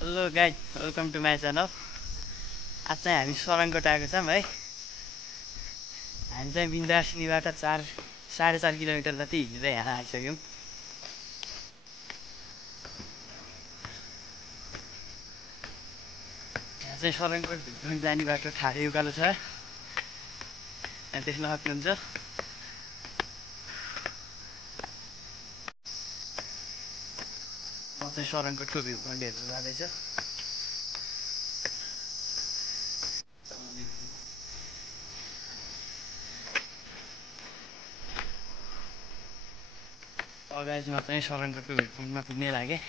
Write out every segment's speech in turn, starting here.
Hello guys, welcome to my channel. आज चाहिँ हामी सरङकोट आएको छौँ है। हामी चाहिँ बिन्दासिनीबाट 4.5 किलोमिटर जति हिँडेर यहाँ आइसक्यौँ। यहाँ चाहिँ सरङकोट भित्र जाने बाटो ठाडै उकालो छ, यहाँ देख्न सक्नुहुन्छ। म चाहिँ सरङकोटको भ्यू पोइन्ट हेर्नु जाँदैछु। अगाडिमा चाहिँ सरङकोटको भ्यू पोइन्टमा पुग्ने लागेँ।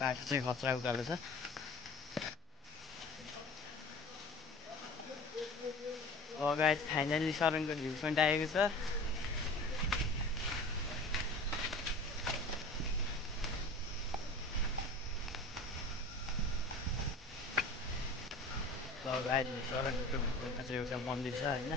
बाटो चाहिँ खतरा उकालो छ। अगाडि फाइनली सरङकोट भ्यू पोइन्ट आएको छ। अगाडि सरङकोटको भ्यू पोइन्टमा चाहिँ एउटा मन्दिर छ होइन।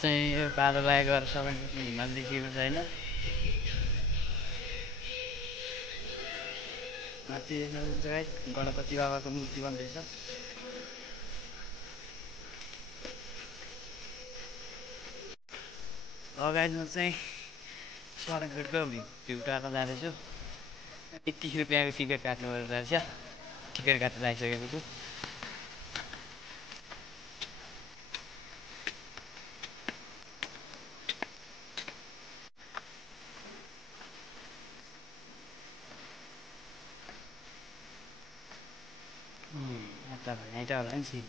चाहिँ यो बादल आएको भएर सरङकोटमा हिमाल देखिएको छैन। माथि गणपति बाबाको मूर्ति बन्दैछ। अगाडिमा चाहिँ सरङकोटको भ्यू टार्न जाँदैछु। 31 रुपियाँको टिकट काट्नुपर्दो रहेछ। टिकट काटेर आइसकेको छु। यता यहीँटा होला नि छि।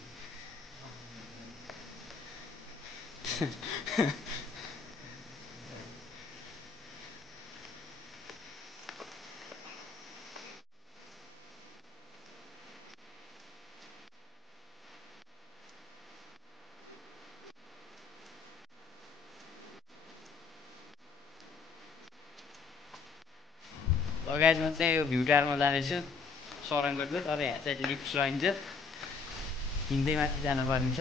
अगाडिमा चाहिँ यो भ्यू टावरमा जाँदैछु सरङकोटको। तर यहाँ चाहिँ लिफ्ट चाहिन्छ, हिँड्दै माथि जानुपर्ने छ।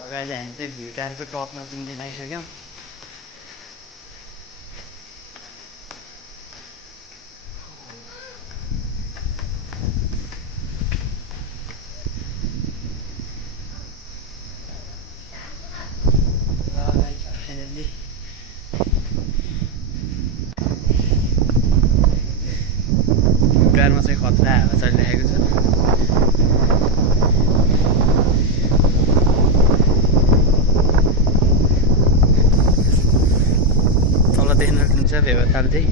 अगाडि हामी चाहिँ भ्यू टावरको टपमा पुग्न आइसक्यौँ। टावरमा चाहिँ खतरा हावा चलिरहेको छ। तल देख्न सक्नुहुन्छ फेवाताल चाहिँ।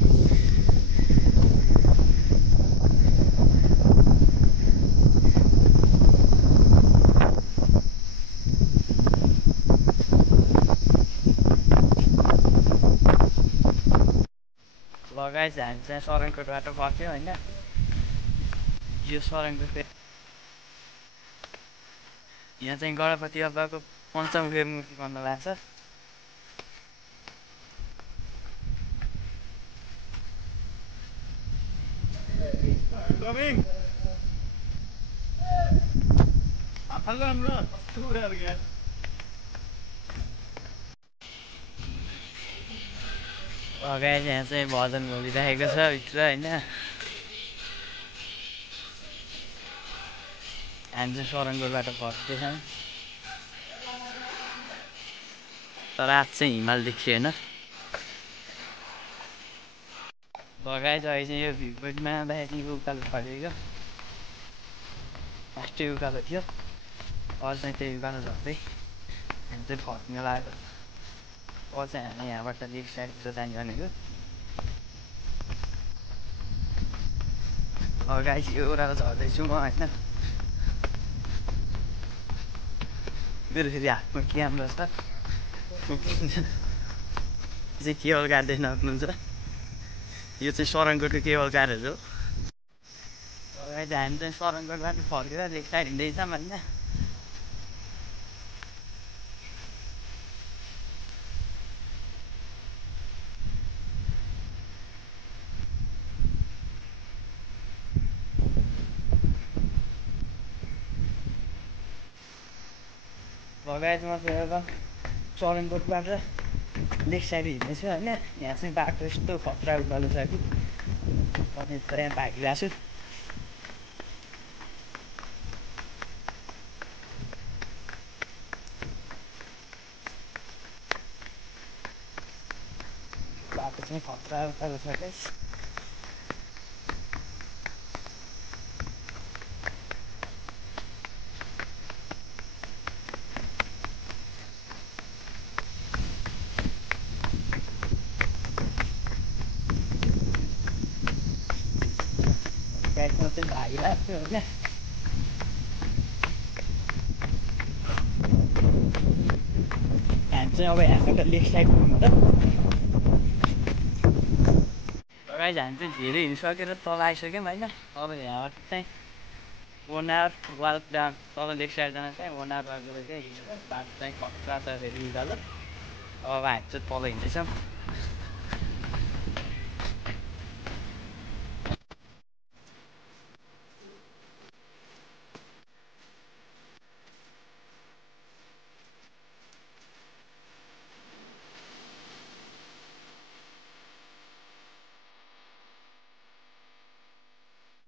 लगाएछ हामी चाहिँ सरङकोटबाट फर्क्यौँ होइन। यो सरङकोट यहाँ चाहिँ गणपति बाबाको पञ्चमुखे मूर्ति बन्न भएको छ। अगाडि यहाँ चाहिँ भजन बोलिरहेको छ भित्र होइन। हामी चाहिँ सरङकोटबाट फर्किँदैछौँ। तर आज चाहिँ हिमाल देखियो होइन। लगाएछ अहिले चाहिँ यो भ्यू पोइन्टमा आउँदाखेरिको उकालो फर्केको। फास्टै उकालो थियो, अहिले चाहिँ त्यही उकालो झर्दै हामी चाहिँ फर्किन लाग्यो। अब चाहिँ हामी यहाँबाट लेफ्ट साइड जाने भनेको गाइस यो ओह्रालो झर्दैछु म होइन मेरो फेरि हातमा क्यामेरा छ चाहिँ केबल कार देख्न सक्नुहुन्छ यो चाहिँ सरङगढको केबल कारहरू हो गाइस हामी चाहिँ सरङगढबाट फर्केर लेफ्ट साइड हिँड्दैछौँ होइन गाइस म चाहिँ सरङगढबाट लेफ्ट साइड हिँड्दैछु होइन यहाँ चाहिँ बाटो यस्तो खतरा उकालो छ कि अनि यहाँ भागिरहेको छु बाटो चाहिँ खतरा उकालो छ गाइस गाइसमा चाहिँ भागिरहेको छु होइन हामी चाहिँ अब यहाँबाट लेफ्ट साइड पुग्नु त गाइस हामी चाहिँ धेरै हिँडिसकेर तल आइसक्यौँ होइन अब यहाँबाट चाहिँ 1 आवर वाल्क डाउन तल लेफ्ट साइड जान चाहिँ 1 आवर गएर चाहिँ बाटो चाहिँ खतरा छ फेरि उकालो अब हामी चाहिँ तल हिँड्दैछौँ